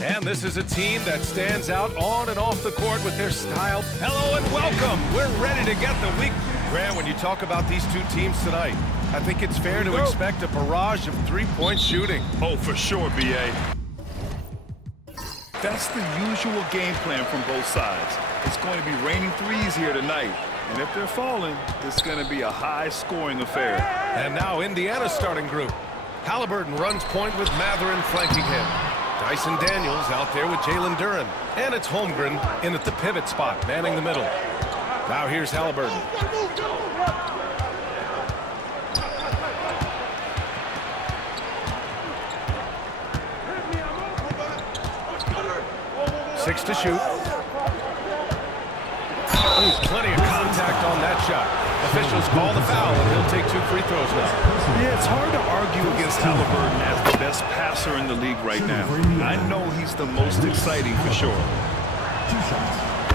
And this is a team that stands out on and off the court with their style. Hello and welcome. We're ready to get the week. Grant, when you talk about these two teams tonight, I think it's fair to expect a barrage of three-point shooting. Oh, for sure, B.A. That's the usual game plan from both sides. It's going to be raining threes here tonight. And if they're falling, it's going to be a high-scoring affair. And now Indiana's starting group. Halliburton runs point with Matherin flanking him. Dyson Daniels out there with Jalen Duren. And it's Holmgren in at the pivot spot, manning the middle. Now here's Halliburton. Six to shoot. Oh, plenty of contact on that shot. Officials call the foul, and he'll take 2 free throws now. Yeah, it's hard to argue against Halliburton as the best passer in the league right now. I know he's the most exciting for sure.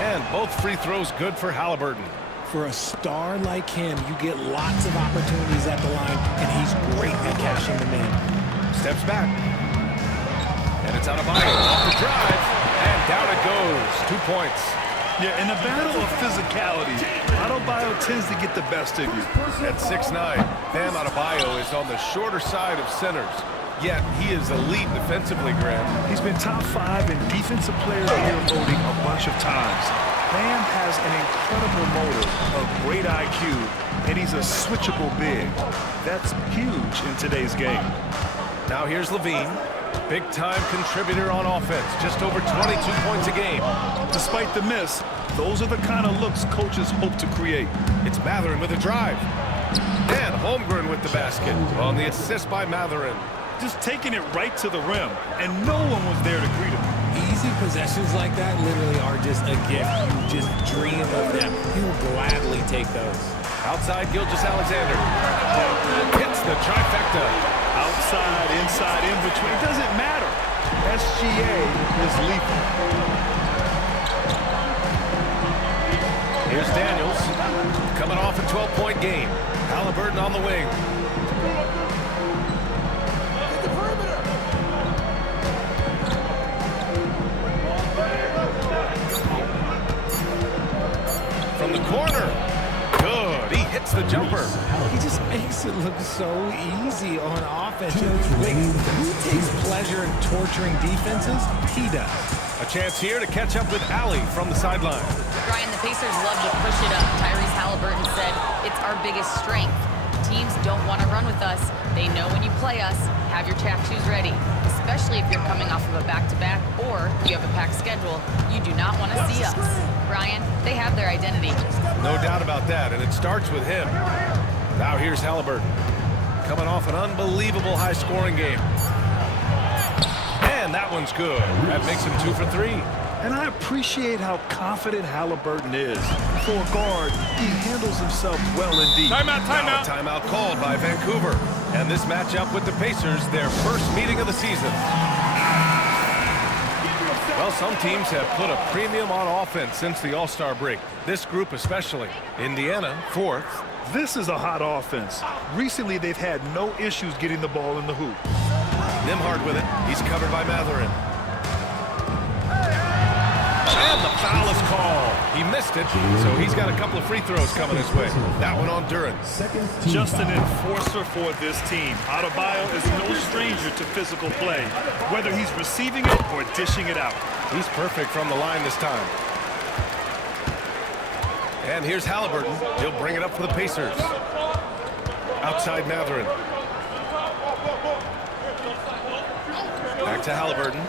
And both free throws good for Halliburton. For a star like him, you get lots of opportunities at the line, and he's great at cashing them in. Steps back. And it's Adebayo off the drive. And down it goes. 2 points. Yeah, in a battle of physicality, Adebayo tends to get the best of you. At 6'9", Bam Adebayo is on the shorter side of centers. Yet he is elite defensively, Grant. He's been top 5 in Defensive Player of the Year voting a bunch of times. Bam has an incredible motor, a great IQ, and he's a switchable big. That's huge in today's game. Now here's Levine. Big-time contributor on offense, just over 22 points a game. Despite the miss, those are the kind of looks coaches hope to create. It's Matherin with a drive. And Holmgren with the basket on the assist by Matherin. Just taking it right to the rim, and no one was there to greet him. Easy possessions like that literally are just a gift. You just dream of them. He'll gladly take those. Outside Gilgeous-Alexander. Hits the trifecta. Outside, inside, in between, it doesn't matter. SGA is lethal. Here's Daniels, coming off a 12-point game. Halliburton on the wing. From the corner. Good. He hits the jumper. He just makes it look so easy on offense. Like, who takes pleasure in torturing defenses? He does. A chance here to catch up with Allie from the sideline. Brian, the Pacers love to push it up. Tyrese Halliburton said, it's our biggest strength. Teams don't want to run with us. They know when you play us, have your track shoes ready. Especially if you're coming off of a back-to-back or you have a packed schedule. You do not want to see us. Brian, they have their identity. No doubt about that, and it starts with him. Now here's Halliburton, coming off an unbelievable high-scoring game. And that one's good. That makes him 2 for 3. And I appreciate how confident Halliburton is. For a guard, he handles himself well indeed. Timeout. Timeout called by Vancouver. And this matchup with the Pacers, their first meeting of the season. Well, some teams have put a premium on offense since the All-Star break. This group especially. Indiana, 4th. This is a hot offense. Recently, they've had no issues getting the ball in the hoop. Nembhard with it. He's covered by Matherin. And the foul is called. He missed it, so he's got a couple of free throws coming his way. That one on Duren. Just an enforcer for this team. Adebayo is no stranger to physical play, whether he's receiving it or dishing it out. He's perfect from the line this time. And here's Halliburton. He'll bring it up for the Pacers. Outside Matherin. Back to Halliburton.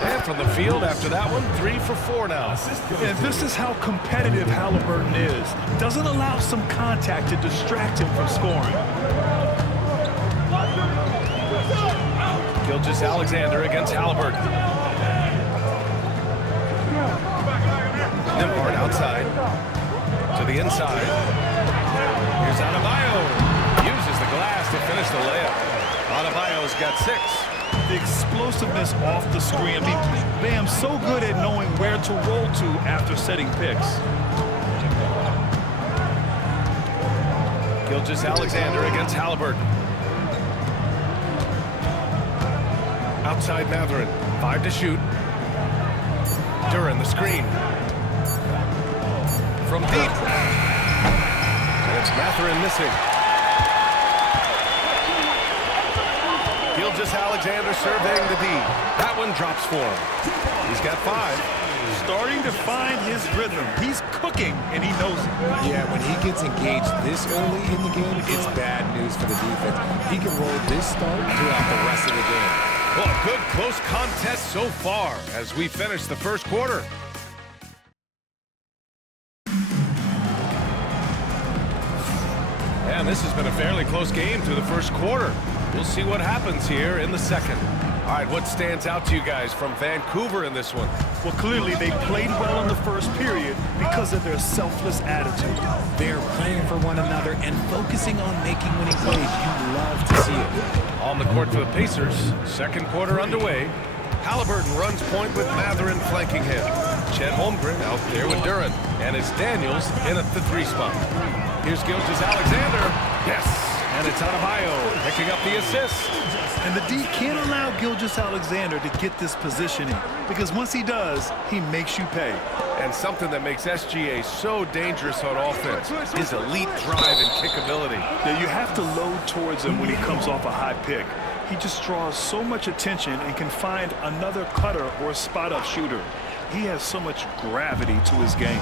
And from the field after that one, 3 for 4 now. And this is how competitive Halliburton is. Doesn't allow some contact to distract him from scoring. Gilgeous-Alexander against Halliburton. Nembhard outside. To the inside. Here's Adebayo. Uses the glass to finish the layup. Adebayo's got 6. The explosiveness off the screen. I mean, Bam's so good at knowing where to roll to after setting picks. Gilgeous-Alexander against Halliburton. Outside Matherin. 5 to shoot. Duran, the screen. From deep. And it's Matherin missing. Gilgeous-Alexander surveying the D. That one drops for him. He's got 5. Starting to find his rhythm. He's cooking, and he knows it. Yeah, when he gets engaged this early in the game, it's bad news for the defense. He can roll this start throughout the rest of the game. Well, a good close contest so far as we finish the first quarter. And this has been a fairly close game through the first quarter. We'll see what happens here in the second. All right, what stands out to you guys from Vancouver in this one? Well, clearly they played well in the first period because of their selfless attitude. They're playing for one another and focusing on making winning plays. You love to see it. On the court for the Pacers, second quarter underway. Halliburton runs point with Matherin flanking him. Chet Holmgren out there with Duran. And it's Daniels in at the 3 spot. Here's Gilgeous-Alexander. Yes. And it's Adebayo picking up the assist. And the D can't allow Gilgeous-Alexander to get this positioning because once he does, he makes you pay. And something that makes SGA so dangerous on offense, his elite drive and kickability. Now, you have to load towards him when he comes off a high pick. He just draws so much attention and can find another cutter or spot-up shooter. He has so much gravity to his game.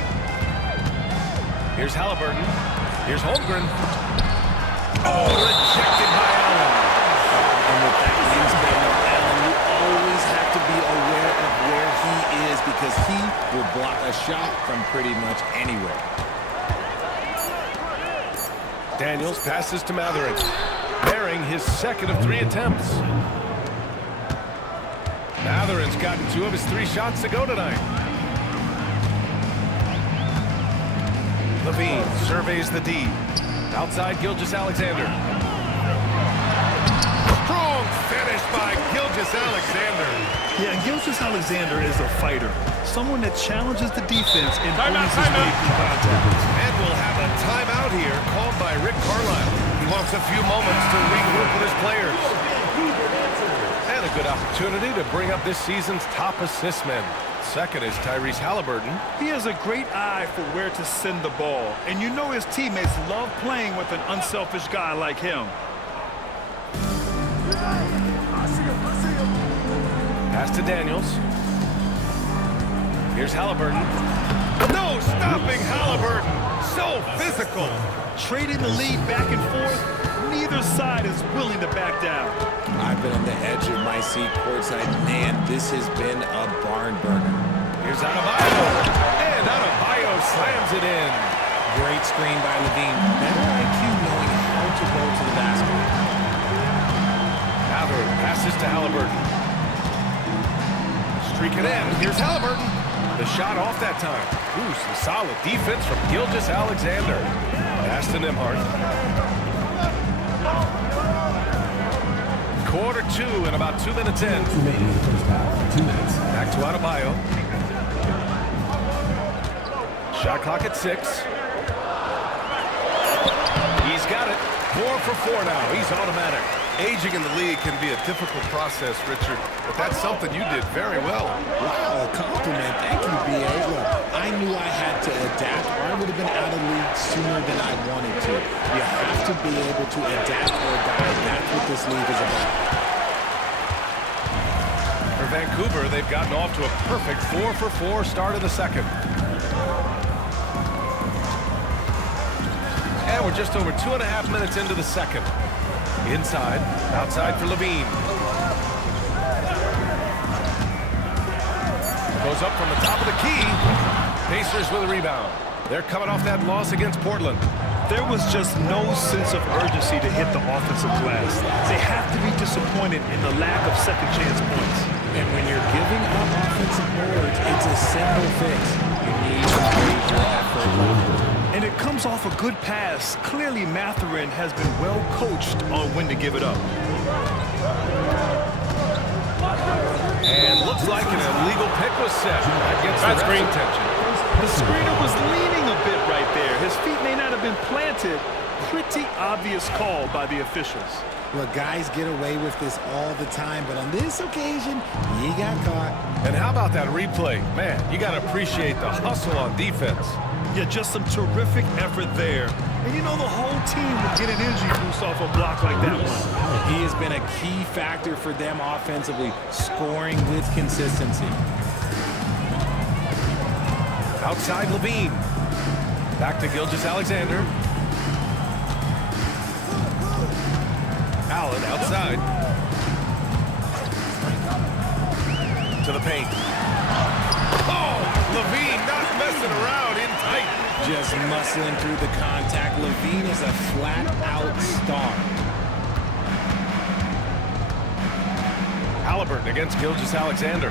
Here's Halliburton. Here's Holmgren. Oh, rejected by Allen. And with that wingspan of Allen, you always have to be aware of where he is because he will block a shot from pretty much anywhere. Daniels passes to Matherin, bearing his second of 3 attempts. Matherin's gotten 2 of his 3 shots to go tonight. Levine surveys the D. Outside Gilgeous-Alexander. Strong finish by Gilgeous-Alexander. Yeah, and Gilgeous-Alexander is a fighter. Someone that challenges the defense and brings his way through contact. And we'll have a timeout here called by Rick Carlisle. He wants a few moments to regroup with his players. And a good opportunity to bring up this season's top assist men. Second is Tyrese Halliburton. He has a great eye for where to send the ball. And you know his teammates love playing with an unselfish guy like him. Pass to Daniels. Here's Halliburton. No stopping Halliburton. So physical. Trading the lead back and forth, neither side is willing to back down. I've been on the edge of my seat courtside. Man, this has been a barn burner. Here's Adebayo. And Adebayo slams it in. Great screen by Levine. Better IQ knowing how to go to the basket. Matherin passes to Halliburton. Streak it in. Here's Halliburton. The shot off that time. Ooh, some solid defense from Gilgeous-Alexander. Pass to Nembhard. Quarter 2 and about 2 minutes in. Remaining in the first half. 2 minutes. Back to Adebayo. Shot clock at 6. He's got it. 4 for 4 now. He's automatic. Aging in the league can be a difficult process, Richard, but that's something you did very well. Wow, a compliment. Thank you, B.A. Look, I knew I had to adapt, or I would have been out of the league sooner than I wanted to. You have to be able to adapt or die. That's what this league is about. For Vancouver, they've gotten off to a perfect 4 for 4 start of the second. And we're just over 2.5 minutes into the second. Inside, outside for Levine. Goes up from the top of the key. Pacers with a rebound. They're coming off that loss against Portland. There was just no sense of urgency to hit the offensive glass. They have to be disappointed in the lack of second chance points. And when you're giving up offensive boards, it's a simple fix. You need to raise your effort. And it comes off a good pass. Clearly, Matherin has been well coached on when to give it up. And looks like an illegal pick was set. That gets the ref's attention. The screener was leaning a bit right there. His feet may not have been planted. Pretty obvious call by the officials. Look, guys get away with this all the time, but on this occasion, he got caught. And how about that replay? Man, you got to appreciate the hustle on defense. Yeah, just some terrific effort there. And you know the whole team will get an energy boost off a block like that one. He has been a key factor for them offensively, scoring with consistency. Outside Levine. Back to Gilgeous-Alexander. Allen outside. To the paint. Oh, Levine not messing around, in tight. Just muscling through the contact. Levine is a flat-out star. Halliburton against Gilgeous-Alexander.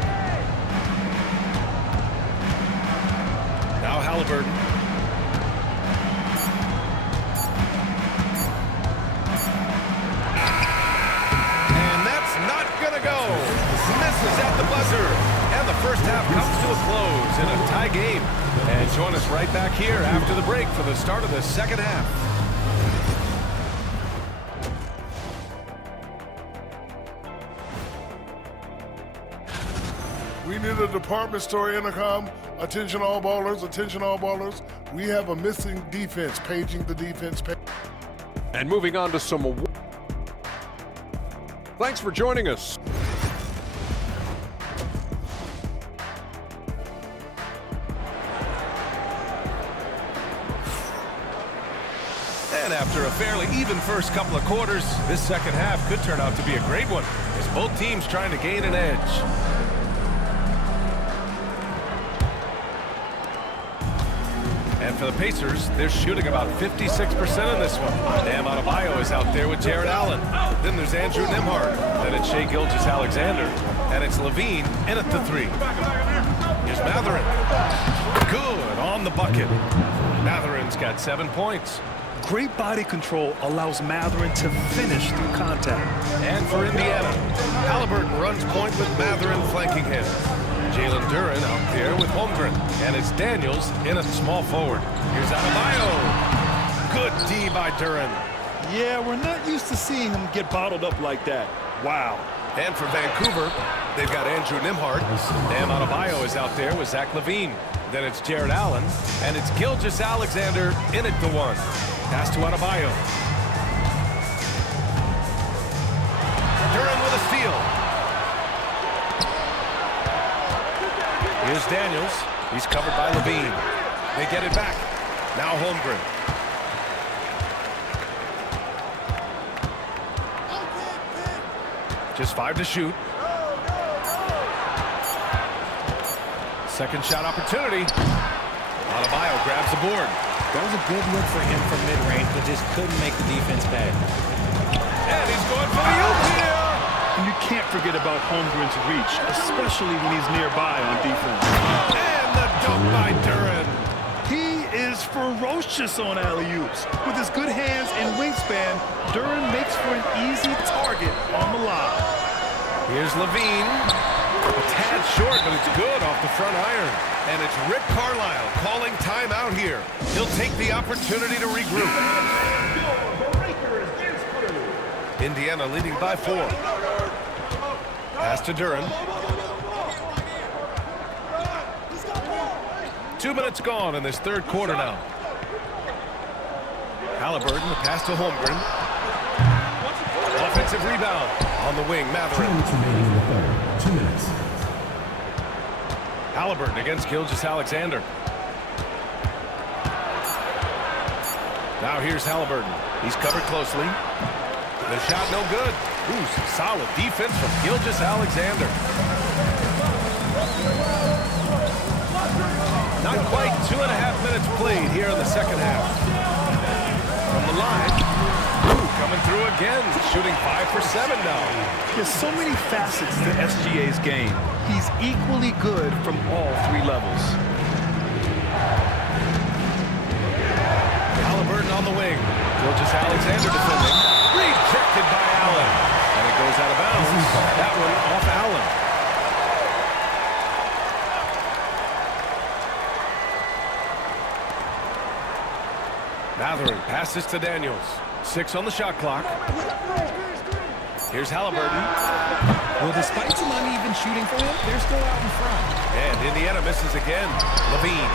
Now Halliburton. And that's not gonna go. Misses at the buzzer. And the first half comes to a close in a tie game. And join us right back here after the break for the start of the second half. We need a department store intercom. Attention all ballers, attention all ballers. We have a missing defense, paging the defense. And moving on to some awards. Thanks for joining us. And after a fairly even first couple of quarters, this second half could turn out to be a great one as both teams trying to gain an edge. And for the Pacers, they're shooting about 56% in this one. Bam Adebayo is out there with Jared Allen. Then there's Andrew Nembhard. Then it's Shai Gilgeous-Alexander. And it's Levine in at the three. Here's Mathurin. Good on the bucket. Mathurin's got 7 points. Great body control allows Mathurin to finish through contact. And for Indiana, Halliburton runs point with Mathurin flanking him. Jalen Duren out there with Holmgren. And it's Daniels in a small forward. Here's Adebayo. Good D by Duren. Yeah, we're not used to seeing him get bottled up like that. Wow. And for Vancouver, they've got Andrew Nembhard. Bam Adebayo is out there with Zach LaVine. Then it's Jared Allen. And it's Gilgeous-Alexander in at the one. Pass to Adebayo. Duren with a steal. Here's Daniels. He's covered by Levine. They get it back. Now Holmgren. Just 5 to shoot. Second shot opportunity. Adebayo grabs the board. That was a good look for him from mid-range, but just couldn't make the defense pay. And he's going for the oop here. And you can't forget about Holmgren's reach, especially when he's nearby on defense. And the dunk by Duren. He is ferocious on alley-oops. With his good hands and wingspan, Duren makes for an easy target on the lob. Here's Levine. A tad short, but it's good off the front iron. And it's Rick Carlisle calling timeout here. He'll take the opportunity to regroup. Indiana leading by 4. Pass to Duren. 2 minutes gone in this third quarter now. Halliburton, the pass to Holmgren. Offensive rebound on the wing, 2 Mathurin. minutes remaining in the third. 2 minutes. Halliburton against Gilgeous-Alexander. Now here's Halliburton. He's covered closely. The shot no good. Ooh, some solid defense from Gilgeous-Alexander. Not quite 2.5 minutes played here in the second half. From the line. Ooh, coming through again. Shooting 5 for 7 now. There's so many facets to SGA's game. He's equally good from all 3 levels. Halliburton on the wing. Gilgeous-Alexander defending. Rejected by Allen. And it goes out of bounds. That one off Allen. Mathurin passes to Daniels. 6 on the shot clock. Here's Halliburton. Well, despite some uneven shooting for him, they're still out in front. And Indiana misses again. Levine.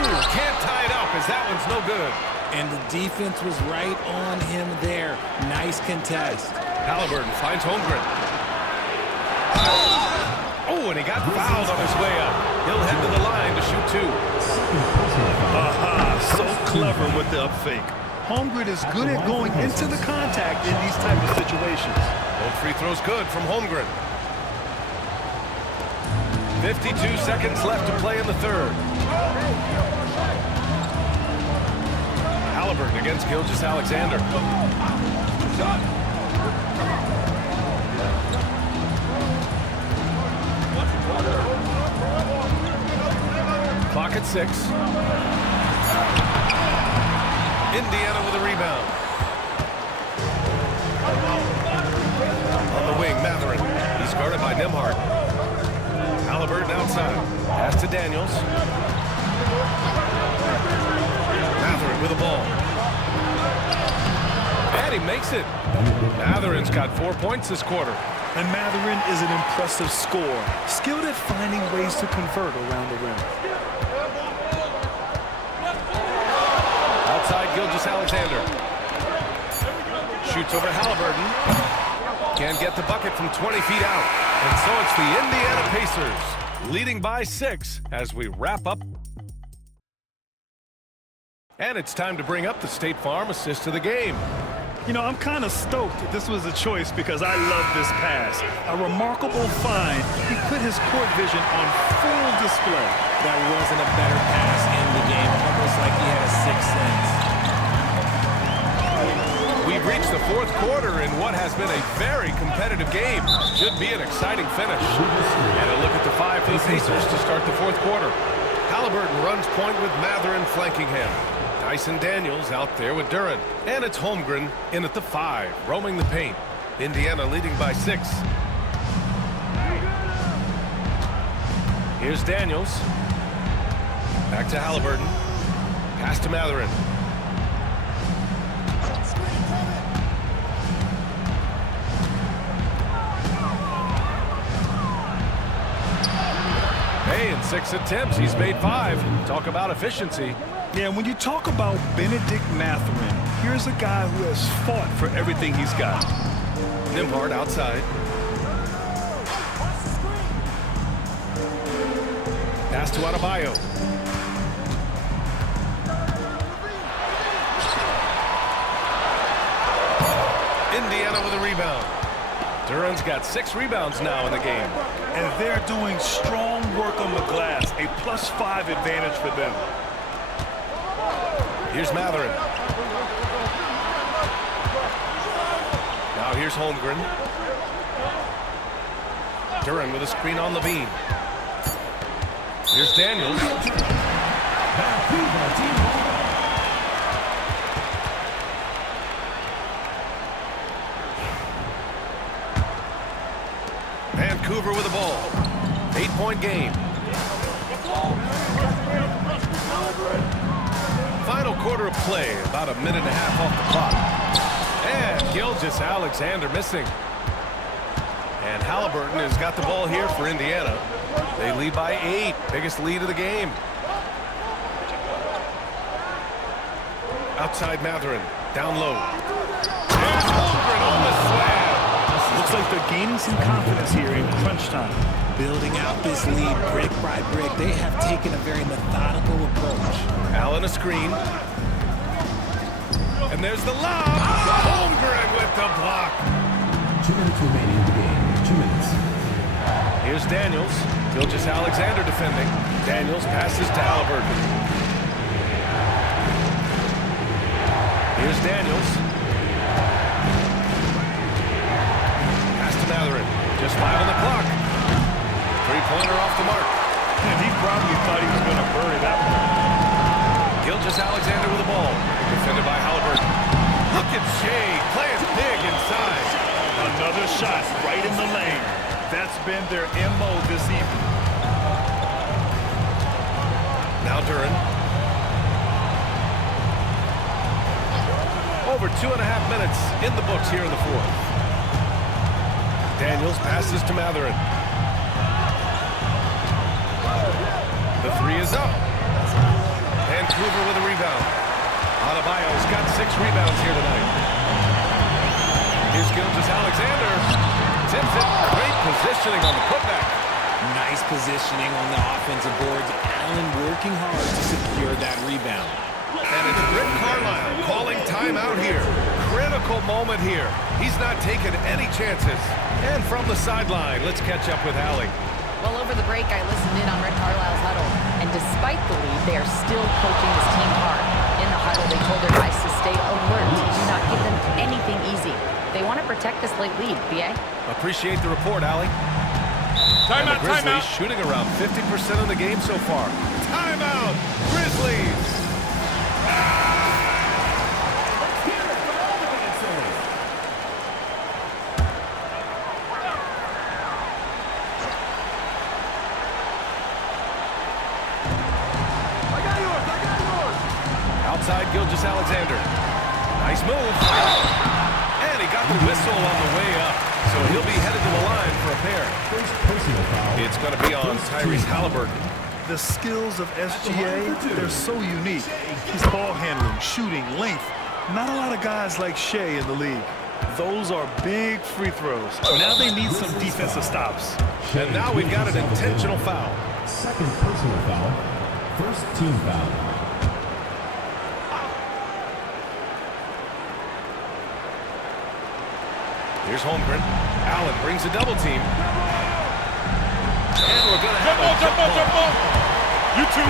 Ooh, can't tie it up as that one's no good. And the defense was right on him there. Nice contest. Halliburton finds Holmgren. Oh, and he got fouled on his way up. He'll head to the line to shoot two. Aha, so clever with the up fake. Holmgren is good at going into the contact in these type of situations. Both free throws good from Holmgren. 52 seconds left to play in the third. Halliburton against Gilgeous-Alexander. Clock at 6. Indiana with a rebound. On the wing, Matherin. He's guarded by Nembhard. Halliburton outside. Pass to Daniels. Matherin with the ball. And he makes it. Matherin's got 4 points this quarter. And Matherin is an impressive scorer, skilled at finding ways to convert around the rim. Outside Gilgeous-Alexander. Shoots over Halliburton. Can't get the bucket from 20 feet out. And so it's the Indiana Pacers leading by 6 as we wrap up. And it's time to bring up the State Farm assist of the game. You know, I'm kind of stoked this was a choice because I love this pass. A remarkable find. He put his court vision on full display. That wasn't a better pass in the game, almost like he had a sixth sense. We've reached the fourth quarter in what has been a very competitive game. Should be an exciting finish. And a look at the 5 for the Pacers to start the fourth quarter. Halliburton runs point with Matherin flanking him. Dyson Daniels out there with Duren. And it's Holmgren in at the 5, roaming the paint. Indiana leading by 6. Here's Daniels. Back to Halliburton. Pass to Matherin. Hey, in 6 attempts, he's made 5. Talk about efficiency. Yeah, when you talk about Benedict Matherin, here's a guy who has fought for everything he's got. Nembhard outside. Pass to Adebayo. Indiana with a rebound. Duren's got 6 rebounds now in the game. And they're doing strong work on the glass, a +5 advantage for them. Here's Matherin. Now here's Holmgren. Duren with a screen on Levine. Here's Daniels. Vancouver with the ball. 8-point game. Final quarter of play, about a minute and a half off the clock. And Gilgeous-Alexander missing. And Halliburton has got the ball here for Indiana. They lead by 8, biggest lead of the game. Outside Matherin, down low. There's Holmgren on the slam. Looks like they're gaining some confidence here in crunch time. Building out this lead brick by brick, they have taken a very methodical approach. Allen a screen. And there's the lob. Holmgren with the block. 2 minutes remaining in the game. 2 minutes. Here's Daniels. Gilgeous-Alexander defending. Daniels passes to Halliburton. Here's Daniels. Pass to Matherin. Just 5 on the clock. Three-pointer off the mark. And he probably thought he was going to bury that one. Gilgeous-Alexander with the ball. Defended by Halliburton. Look at Shea playing big inside. Another shot right in the lane. That's been their MO this evening. Now Duren. Over 2.5 minutes in the books here in the fourth. Daniels passes to Matherin. The three is up. Vancouver with a rebound. Adebayo's got 6 rebounds here tonight. Here's Gilgeous-Alexander. Tips it. Great positioning on the putback. Nice positioning on the offensive boards. Allen working hard to secure that rebound. And it's Rick Carlisle calling timeout here. Critical moment here. He's not taking any chances. And from the sideline, let's catch up with Allie. Well, over the break, I listened in on Rick Carlisle's huddle. And despite the lead, they are still coaching this team hard. In the huddle, they told their guys to stay alert. Do not give them anything easy. They want to protect this late lead, BA. Appreciate the report, Allie. Timeout, the Grizzlies timeout. shooting around 50% of the game so far. Timeout, Grizzlies. Outside Gilgeous-Alexander. Nice move. And he got the whistle on the way up. So he'll be headed to the line for a pair. First personal foul. It's going to be on Tyrese Halliburton. The skills of SGA, they're so unique. His ball handling, shooting, length. Not a lot of guys like Shea in the league. Those are big free throws. Now they need some defensive stops. And now we've got an intentional foul. Second personal foul. First team foul. Here's Holmgren. Allen brings a double team. And we're going to have a jump ball. You two.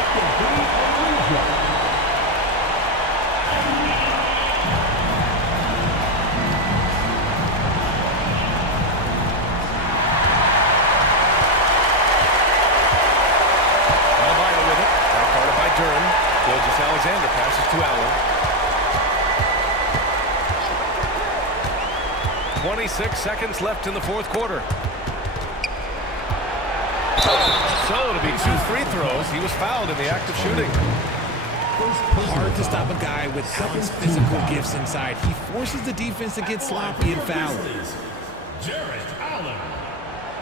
Adebayo with it. Backguarded by Durham. Gilgeous-Alexander passes to Allen. 26 seconds left in the fourth quarter. So it'll be 2 free throws. He was fouled in the act of shooting. Hard to stop a guy with Allen's physical gifts inside. He forces the defense to get sloppy and foul.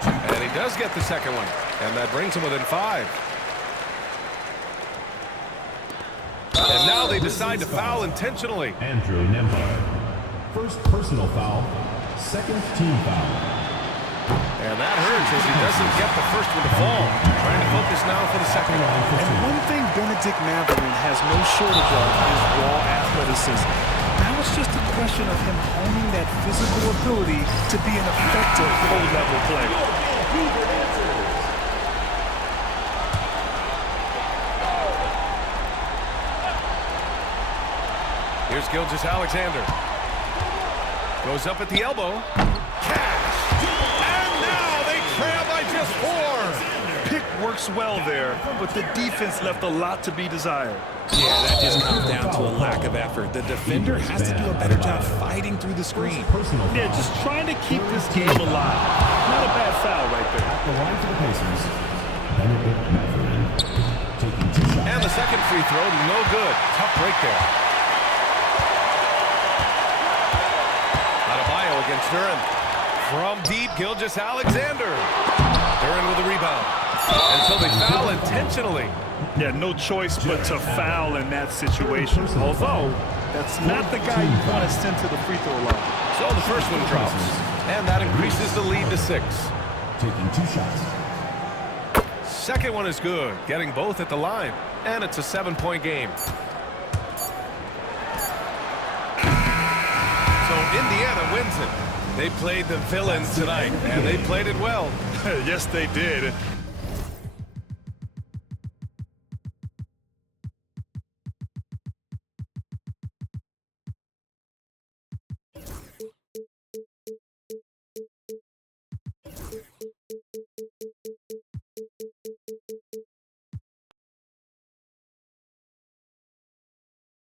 And he does get the second one. And that brings him within 5. And now they decide to foul intentionally. Andrew Nembhard. First personal foul. Second team foul. And that hurts as he doesn't get the first one to fall. Trying to focus now for the second one. And one thing Benedict Matherin has no shortage of is raw athleticism. Now it's just a question of him honing that physical ability to be an effective low-level player. Here's Gilgeous-Alexander. Goes up at the elbow. Cash! And now they trail by just 4! Pick works well there, but the defense left a lot to be desired. Yeah, that just comes down to a lack of effort. The defender has to do a better job fighting through the screen. Personal foul. Yeah, just trying to keep this game alive. Not a bad foul right there. At the line for the Pacers. Benedict Matherin. Taking 2 shots. And the second free throw, no good. Tough break there. Adebayo against Durham. From deep, Gilgeous-Alexander. Durham with the rebound. And so they foul intentionally. Yeah, no choice but to foul in that situation. Although, that's not the guy you want to send to the free throw line. So the first one drops. And that increases the lead to 6. Taking 2 shots. Second one is good, getting both at the line. And it's a 7-point game. So Indiana wins it. They played the villain tonight, and they played it well. Yes, they did.